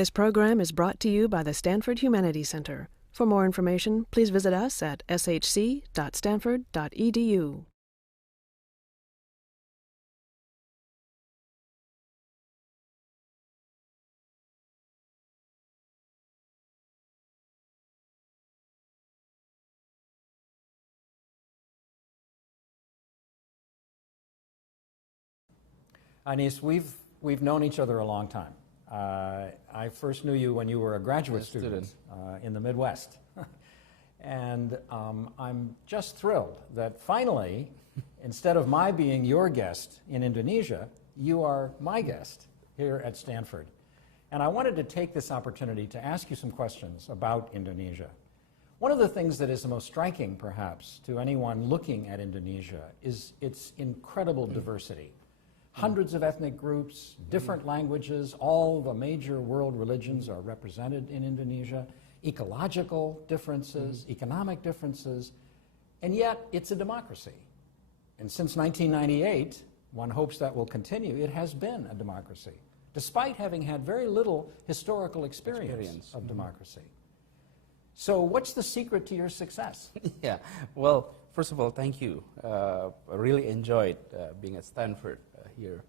This program is brought to you by the Stanford Humanities Center. For more information, please visit us at shc.stanford.edu. Anies, we've known each other a long time. I first knew you when you were a graduate student in the Midwest. And I'm just thrilled that finally, instead of my being your guest in Indonesia, you are my guest here at Stanford. And I wanted to take this opportunity to ask you some questions about Indonesia. One of the things that is the most striking, perhaps, to anyone looking at Indonesia is its incredible diversity. Hundreds of ethnic groups, different languages, all the major world religions are represented in Indonesia, ecological differences, economic differences, and yet it's a democracy. And since 1998, one hopes that will continue, it has been a democracy, despite having had very little historical experience of democracy. So what's the secret to your success? Yeah, well, first of all, thank you. I really enjoyed being at Stanford here.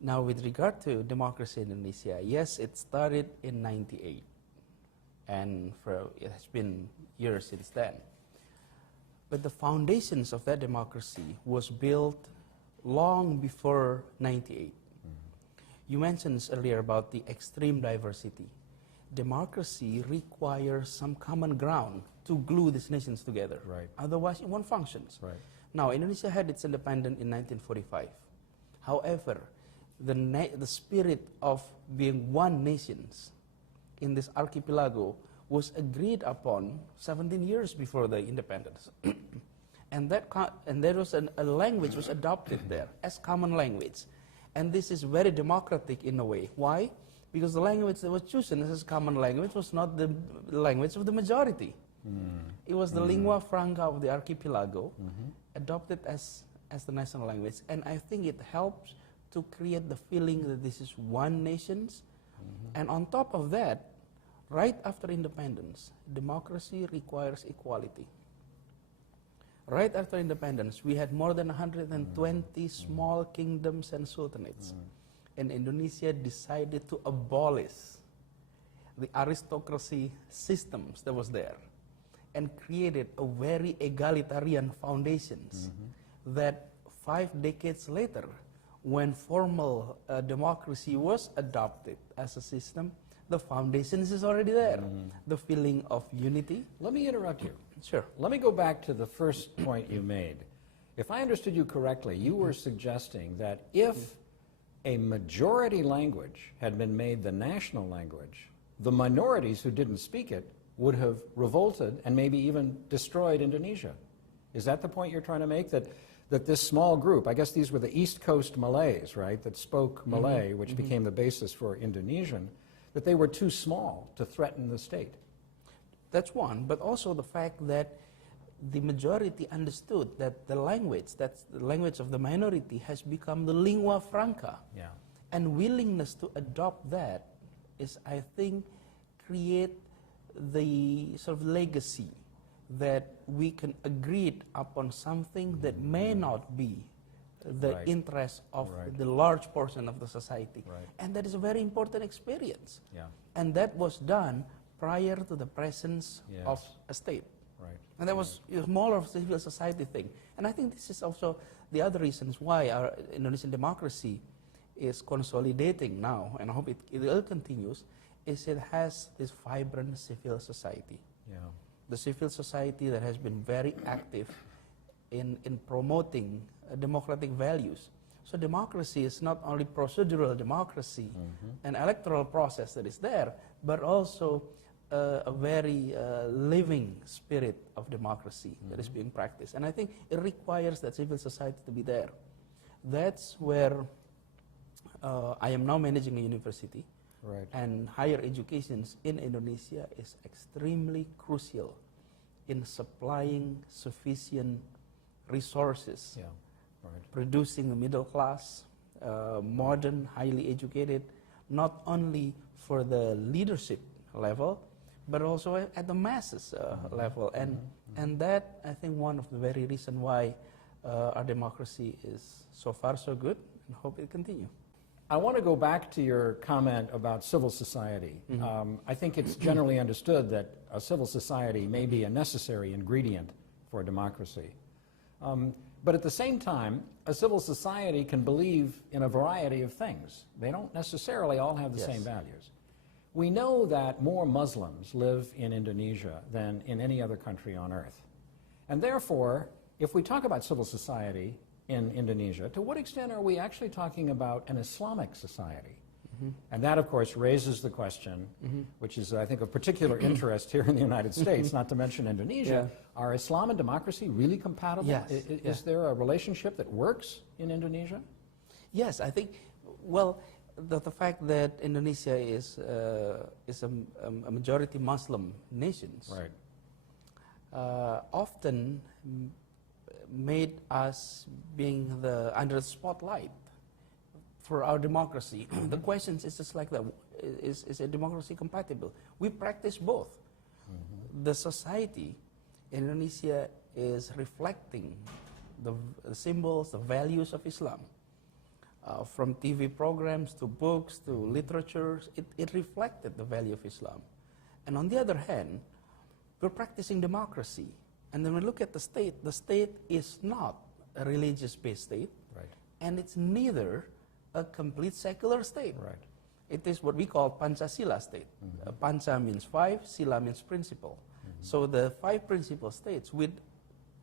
Now, with regard to democracy in Indonesia, yes, it started in '98, and it has been years since then. But the foundations of that democracy was built long before '98. You mentioned earlier about the extreme diversity. Democracy requires some common ground to glue these nations together. Right. Otherwise, it won't function. Right. Now, Indonesia had its independence in 1945. However, the spirit of being one nation in this archipelago was agreed upon 17 years before the independence. and there was a language was adopted there as common language. And this is very democratic in a way. Why? Because the language that was chosen as common language was not the language of the majority. It was the lingua franca of the archipelago, adopted as the national language. And I think it helps to create the feeling that this is one nation. And on top of that, right after independence, democracy requires equality. Right after independence, we had more than 120 small kingdoms and sultanates. And Indonesia decided to abolish the aristocracy systems that was there and created a very egalitarian foundations that 5 decades later, when formal democracy was adopted as a system, the foundations is already there. The feeling of unity. Let me interrupt you. Sure. Let me go back to the first point you made. If I understood you correctly, you were suggesting that if a majority language had been made the national language, the minorities who didn't speak it would have revolted and maybe even destroyed Indonesia. Is that the point you're trying to make? That this small group, I guess these were the East Coast Malays, right, that spoke Malay, which became the basis for Indonesian, that they were too small to threaten the state? That's one, but also the fact that the majority understood that the language, that's the language of the minority, has become the lingua franca. Yeah. And willingness to adopt that is, I think, create the sort of legacy that we can agree upon something that may not be the interest of the large portion of the society. And that is a very important experience. Yeah. And that was done prior to the presence of a state. And that was more of a civil society thing. And I think this is also the other reasons why our Indonesian democracy is consolidating now, and I hope it will continue, is it has this vibrant civil society. Yeah. The civil society that has been very active in promoting democratic values. So democracy is not only procedural democracy, an electoral process that is there, but also a very living spirit of democracy that is being practiced. And I think it requires that civil society to be there. That's where I am now managing a university. And higher education in Indonesia is extremely crucial in supplying sufficient resources, producing a middle class, modern, highly educated, not only for the leadership level, but also at the masses level. And that, I think, one of the very reasons why our democracy is so far so good, and hope it continue. I want to go back to your comment about civil society. I think it's generally understood that a civil society may be a necessary ingredient for democracy. But at the same time, a civil society can believe in a variety of things. They don't necessarily all have the same values. We know that more Muslims live in Indonesia than in any other country on earth. And therefore, if we talk about civil society in Indonesia, to what extent are we actually talking about an Islamic society? And that, of course, raises the question, which is, I think, of particular interest here in the United States, not to mention Indonesia. Are Islam and democracy really compatible? Is there a relationship that works in Indonesia? Yes, I think, well, the fact that Indonesia is a majority Muslim nation often made us being under the spotlight for our democracy. The question is just like that, is a democracy compatible? We practice both. The society in Indonesia is reflecting the symbols, the values of Islam. From TV programs to books to literature, it reflected the value of Islam. And on the other hand, we're practicing democracy. And then we look at the state is not a religious-based state, and it's neither a complete secular state. It is what we call Pancasila state. Panca means 5, Sila means principle. So the 5 principle states would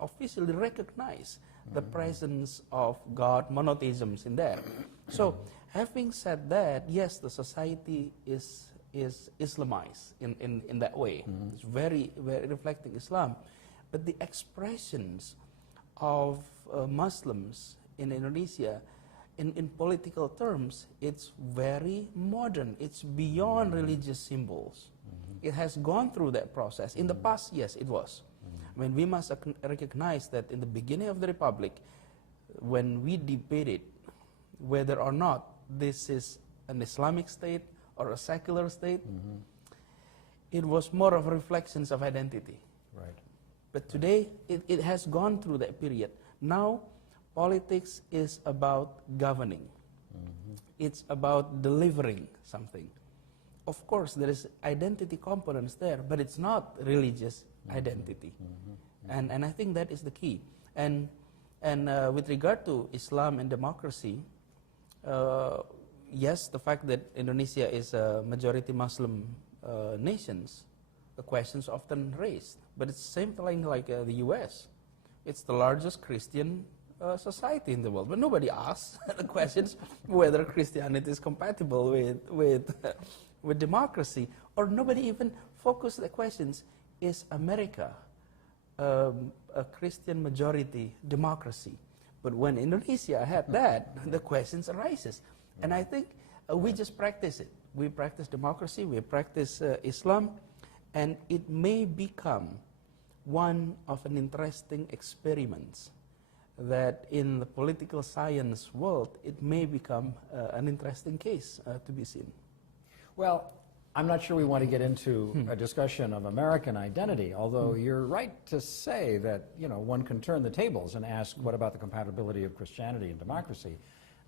officially recognize the presence of God, monotheisms in there. So having said that, yes, the society is Islamized in that way. It's very, very reflecting Islam. But the expressions of Muslims in Indonesia, in political terms, it's very modern. It's beyond religious symbols. It has gone through that process. In the past, yes, it was. I mean, we must recognize that in the beginning of the Republic, when we debated whether or not this is an Islamic state or a secular state, it was more of reflections of identity. But today, it has gone through that period. Now, politics is about governing. It's about delivering something. Of course, there is identity components there, but it's not religious identity. And I think that is the key. And with regard to Islam and democracy, yes, the fact that Indonesia is a majority Muslim nations, the questions often raised. But it's the same thing like the US. It's the largest Christian society in the world. But nobody asks the questions whether Christianity is compatible with democracy. Or nobody even focused the questions, is America a Christian majority democracy? But when Indonesia had that, the questions arises. And I think we just practice it. We practice democracy, we practice Islam, and it may become one of an interesting experiments that in the political science world, it may become an interesting case to be seen. Well, I'm not sure we want to get into a discussion of American identity, although you're right to say that, you know, one can turn the tables and ask, what about the compatibility of Christianity and democracy?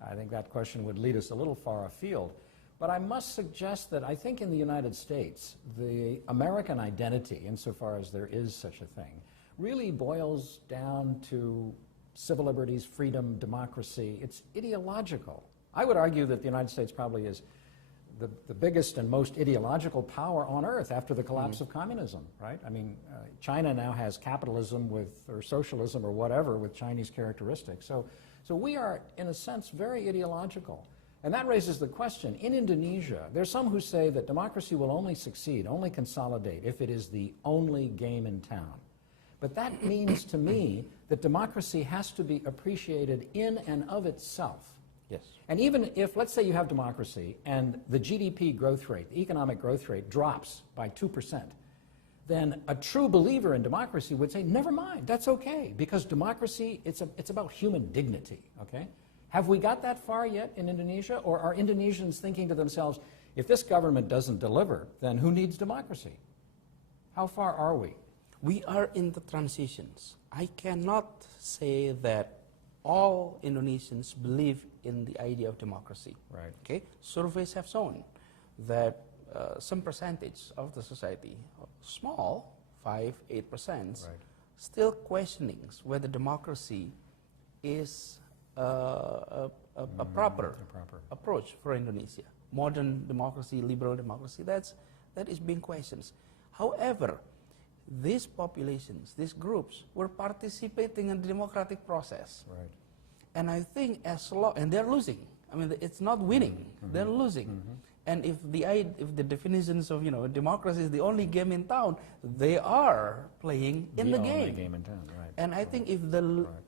I think that question would lead us a little far afield. But I must suggest that I think in the United States, the American identity, insofar as there is such a thing, really boils down to civil liberties, freedom, democracy. It's ideological. I would argue that the United States probably is the biggest and most ideological power on earth after the collapse of communism, right? I mean, China now has capitalism or socialism or whatever with Chinese characteristics. So we are, in a sense, very ideological. And that raises the question, in Indonesia, there's some who say that democracy will only succeed, only consolidate, if it is the only game in town. But that means to me that democracy has to be appreciated in and of itself. Yes. And even if, let's say you have democracy and the GDP growth rate, the economic growth rate drops by 2%, then a true believer in democracy would say, never mind, that's okay, because democracy, it's about human dignity, okay? Have we got that far yet in Indonesia? Or are Indonesians thinking to themselves, if this government doesn't deliver, then who needs democracy? How far are we? We are in the transitions. I cannot say that all Indonesians believe in the idea of democracy. Right. Okay? Surveys have shown that some percentage of the society, small, 5, 8%, Right. still questioning whether democracy is a proper approach for Indonesia. Modern democracy, liberal democracy, that is being questioned. However, these populations, these groups, were participating in the democratic process. Right. And I think as long, and they're losing. I mean, it's not winning, they're losing. And if the definitions of democracy is the only game in town, they are playing in the game. Only game in town, right. And I think if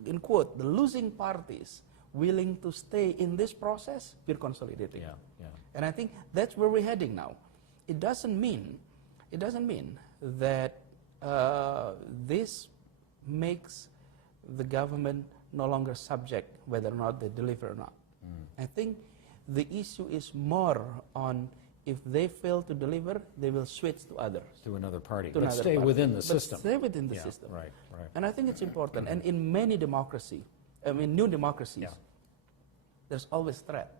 in quote, the losing parties willing to stay in this process, we're consolidating. Yeah, yeah. And I think that's where we're heading now. It doesn't mean that this makes the government no longer subject whether or not they deliver or not. I think the issue is more on if they fail to deliver, they will switch to others. To another party. To But another stay party. within the But system. stay within the Yeah, system. right, right. And I think it's important. And in many democracies, new democracies, Yeah. there's always threat.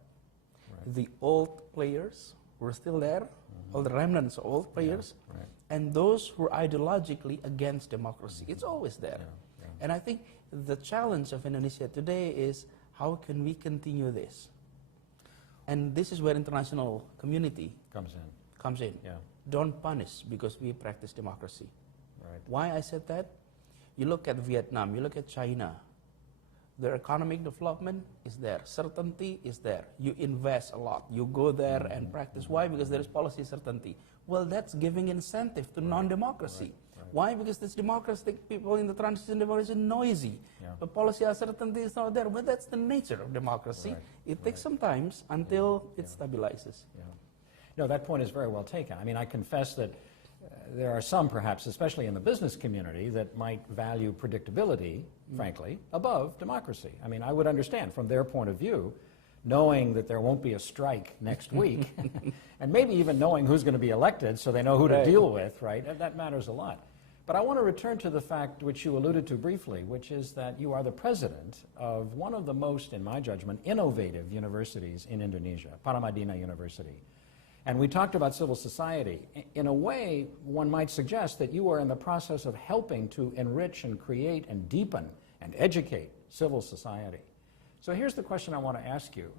Right. The old players who are still there, all the remnants of old players, right. and those who are ideologically against democracy. It's always there. Yeah, yeah. And I think the challenge of Indonesia today is how can we continue this? And this is where international community Comes in. Yeah. Don't punish because we practice democracy. Right. Why I said that? You look at Vietnam, you look at China. Their economic development is there. Certainty is there. You invest a lot. You go there and practice. Why? Because there is policy certainty. Well, that's giving incentive to non-democracy. Right. Why? Because this democratic people in the transition democracy are noisy. Yeah. The policy uncertainty is not there. But that's the nature of democracy. Right. It takes some time until it stabilizes. Yeah. No, that point is very well taken. I mean, I confess that there are some, perhaps, especially in the business community, that might value predictability, frankly, above democracy. I mean, I would understand from their point of view, knowing that there won't be a strike next week, and maybe even knowing who's going to be elected so they know who to deal with, right? That matters a lot. But I want to return to the fact which you alluded to briefly, which is that you are the president of one of the most, in my judgment, innovative universities in Indonesia, Paramadina University. And we talked about civil society. In a way, one might suggest that you are in the process of helping to enrich and create and deepen and educate civil society. So here's the question I want to ask you.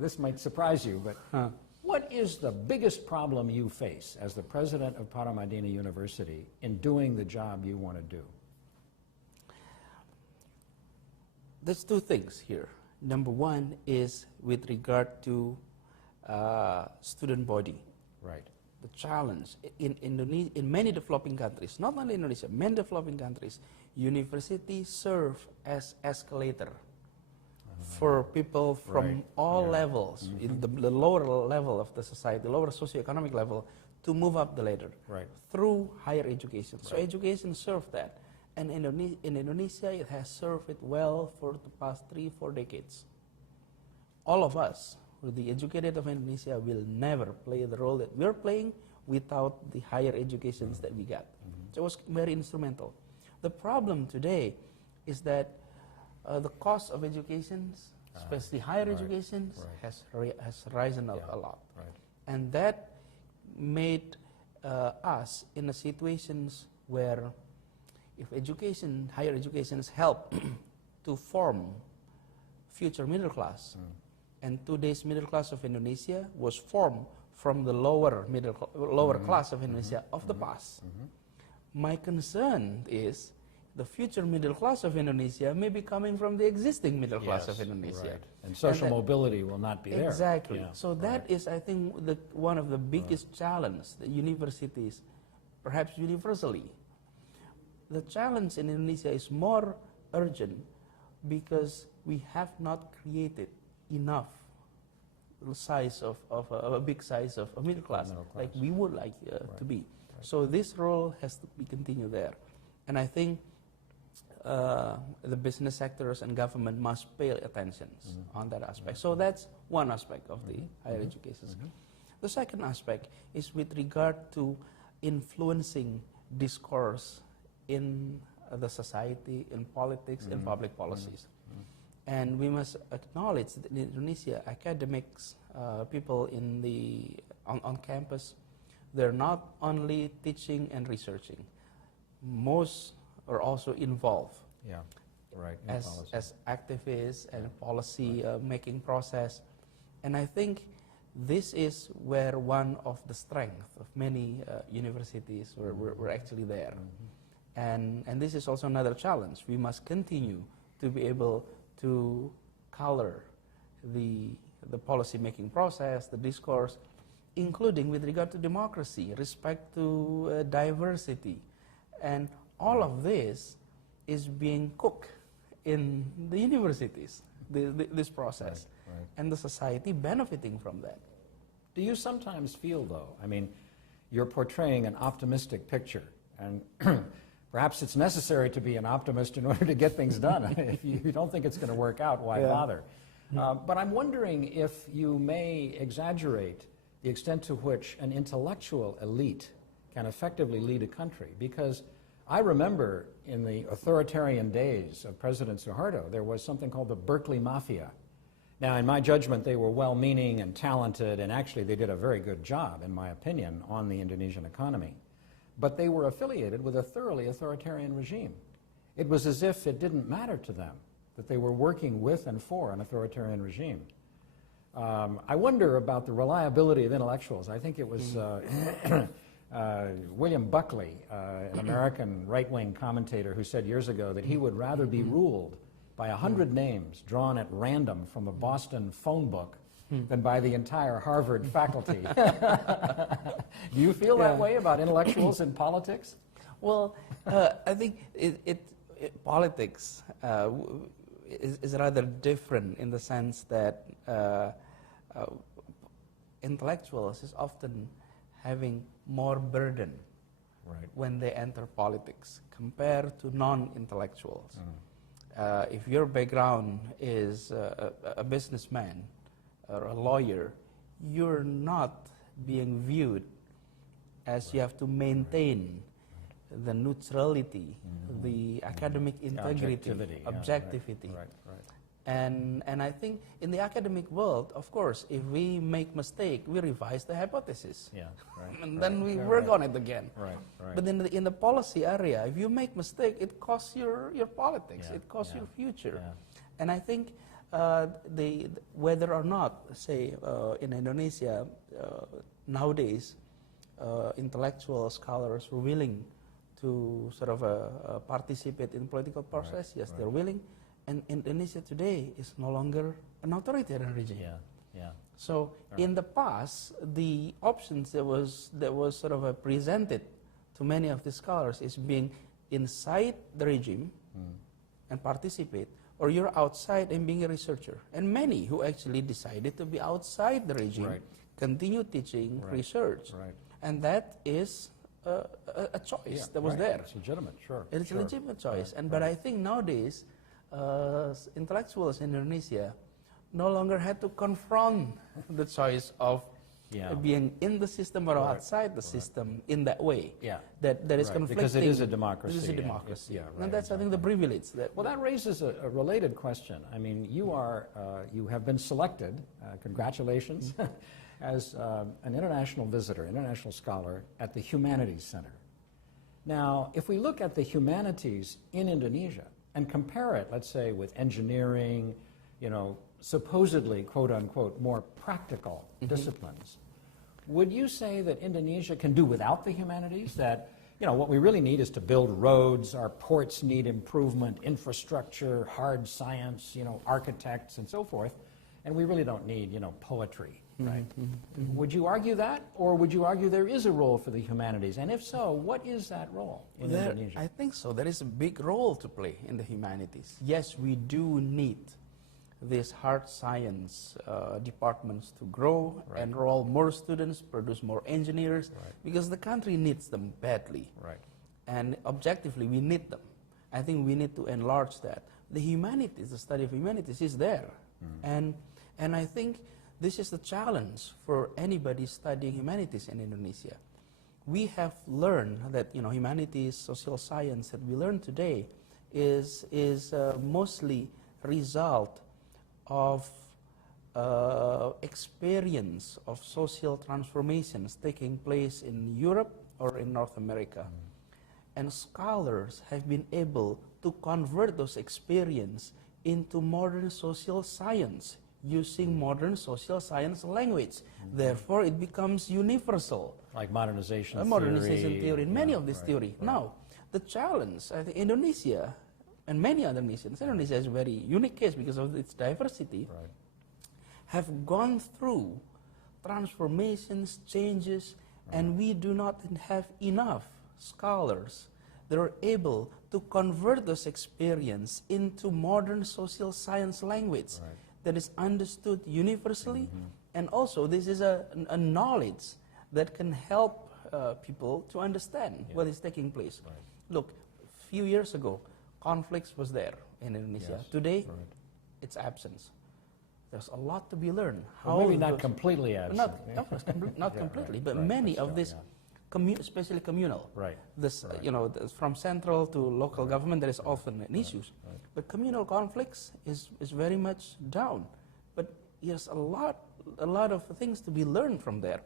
This might surprise you, but what is the biggest problem you face as the president of Paramadina University in doing the job you want to do? There's two things here. Number one is with regard to student body. Right. The challenge in many developing countries, not only Indonesia, many developing countries, universities serve as escalator for people from all levels, in the lower level of the society, the lower socioeconomic level, to move up the ladder through higher education. So education served that. And in Indonesia, it has served it well for the past 3-4 decades. All of us, the educated of Indonesia, will never play the role that we're playing without the higher educations that we got. So it was very instrumental. The problem today is that the cost of education, especially higher education, has risen up a lot. And that made us in a situations where if education, higher educations help to form future middle class, and today's middle class of Indonesia was formed from the lower class of Indonesia of the past. My concern is the future middle class of Indonesia may be coming from the existing middle class of Indonesia. And social mobility will not be there. Exactly. Yeah. So that is, I think, one of the biggest challenges that universities, perhaps universally, the challenge in Indonesia is more urgent because we have not created enough size of a big size of a middle class, like we would like to be. So this role has to be continued there. And I think the business sectors and government must pay attention on that aspect. So that's one aspect of the higher education. The second aspect is with regard to influencing discourse in the society, in politics, in public policies. And we must acknowledge that in Indonesia, academics, people on campus, they're not only teaching and researching. Most are also involved as activists and policy making process. And I think this is where one of the strengths of many universities were actually there. And this is also another challenge. We must continue to be able to color the policy making process, the discourse, including with regard to democracy, respect to diversity. And all of this is being cooked in the universities, this process, and the society benefiting from that. Do you sometimes feel, though, I mean, you're portraying an optimistic picture, and perhaps it's necessary to be an optimist in order to get things done. If you don't think it's going to work out, why bother? But I'm wondering if you may exaggerate the extent to which an intellectual elite can effectively lead a country. Because I remember in the authoritarian days of President Suharto, there was something called the Berkeley Mafia. Now, in my judgment, they were well-meaning and talented, and actually they did a very good job, in my opinion, on the Indonesian economy. But they were affiliated with a thoroughly authoritarian regime. It was as if it didn't matter to them that they were working with and for an authoritarian regime. I wonder about the reliability of intellectuals. I think it was William Buckley, an American right-wing commentator, who said years ago that he would rather be ruled by 100 names drawn at random from a Boston phone book than by the entire Harvard faculty. Do you feel that way about intellectuals in politics? Well, I think politics is rather different in the sense that intellectuals is often having more burden when they enter politics compared to non-intellectuals. If your background is a businessman or a lawyer, you're not being viewed as you have to maintain the neutrality, the academic integrity, objectivity. And I think in the academic world, of course, if we make mistake, we revise the hypothesis. And then we work on it again. But in the policy area, if you make mistake, it costs your politics, it costs your future. And I think whether or not, say, in Indonesia, nowadays, intellectual scholars were willing to sort of participate in political process, yes, they're willing. And Indonesia today is no longer an authoritarian regime. So in the past, the options that was sort of presented to many of the scholars is being inside the regime and participate, or you're outside and being a researcher. And many who actually decided to be outside the regime continue teaching research. And that is a choice that was there. It's legitimate, sure. It's a legitimate choice. But I think nowadays, intellectuals in Indonesia no longer had to confront the choice of being in the system or outside the system in that way. That is conflicting. Because it is a democracy. It is a democracy. And that's, I think, the privilege. Well, that raises a related question. I mean, you have been selected, congratulations, as an international visitor, international scholar at the Humanities Center. Now, if we look at the humanities in Indonesia, and compare it, let's say, with engineering, supposedly, quote unquote, more practical disciplines, would you say that Indonesia can do without the humanities? That, what we really need is to build roads, our ports need improvement, infrastructure, hard science, architects, and so forth, and we really don't need, poetry, right? Would you argue that, or would you argue there is a role for the humanities? And if so, what is that role in Indonesia? I think so. There is a big role to play in the humanities. Yes, we do need these hard science departments to grow, enroll more students, produce more engineers, because the country needs them badly. And objectively, we need them. I think we need to enlarge that. The humanities, the study of humanities is there. And I think this is the challenge for anybody studying humanities in Indonesia. We have learned that humanities, social science that we learn today is mostly result of experience of social transformations taking place in Europe or in North America. And scholars have been able to convert those experiences into modern social science using modern social science language. Therefore, it becomes universal. Like modernization theory. Modernization theory, and many of this theory. Right. Now, the challenge, I think Indonesia and many other nations, Indonesia is a very unique case because of its diversity, have gone through transformations, changes, and we do not have enough scholars that are able to convert those experience into modern social science language that is understood universally, and also this is a knowledge that can help people to understand what is taking place. Look, a few years ago, conflicts was there in Indonesia. Today, it's absence. There's a lot to be learned. Well, maybe not completely absent. Not completely, but many of this, especially communal. This, from central to local government, there is often an issues. But communal conflicts is very much down. But yes, a lot of things to be learned from there.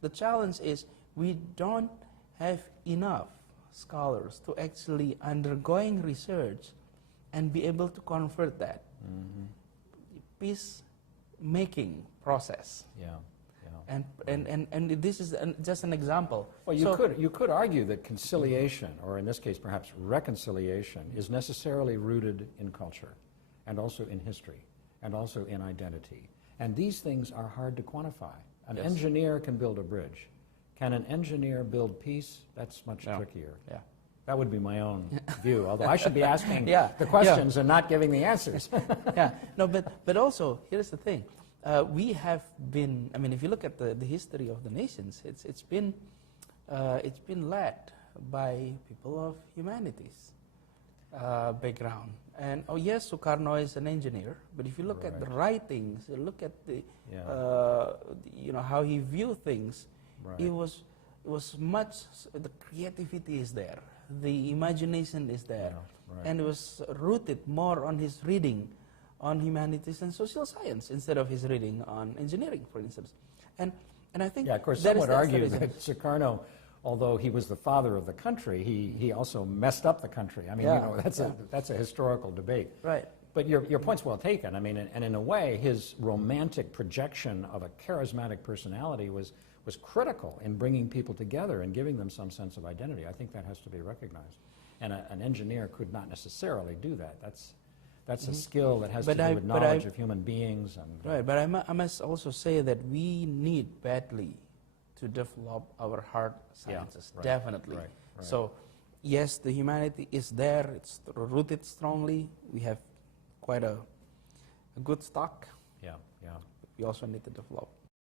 The challenge is we don't have enough scholars to actually undergoing research and be able to convert that peace-making process. And this is just an example. Well, you could argue that conciliation, or in this case perhaps reconciliation, is necessarily rooted in culture, and also in history, and also in identity. And these things are hard to quantify. An engineer can build a bridge. Can an engineer build peace? That's much trickier. That would be my own view, although I should be asking the questions and not giving the answers. No, but also, here's the thing. We have been, I mean, if you look at the history of the nations, it's been led by people of humanities background. And yes, Sukarno is an engineer, but if you look at the writings, you look at the how he viewed things, it was much, the creativity is there, the imagination is there, and it was rooted more on his reading on humanities and social science instead of his reading on engineering, for instance. And I think of course, some would argue that Sukarno, although he was the father of the country, he also messed up the country. I mean, that's a historical debate. But your point's well taken. I mean, and in a way, his romantic projection of a charismatic personality was critical in bringing people together and giving them some sense of identity. I think that has to be recognized. And an engineer could not necessarily do that. That's a skill that has to do with knowledge of human beings. And but I must also say that we need badly to develop our hard sciences, definitely. So, yes, the humanity is there, it's rooted strongly, we have quite a good stock. We also need to develop.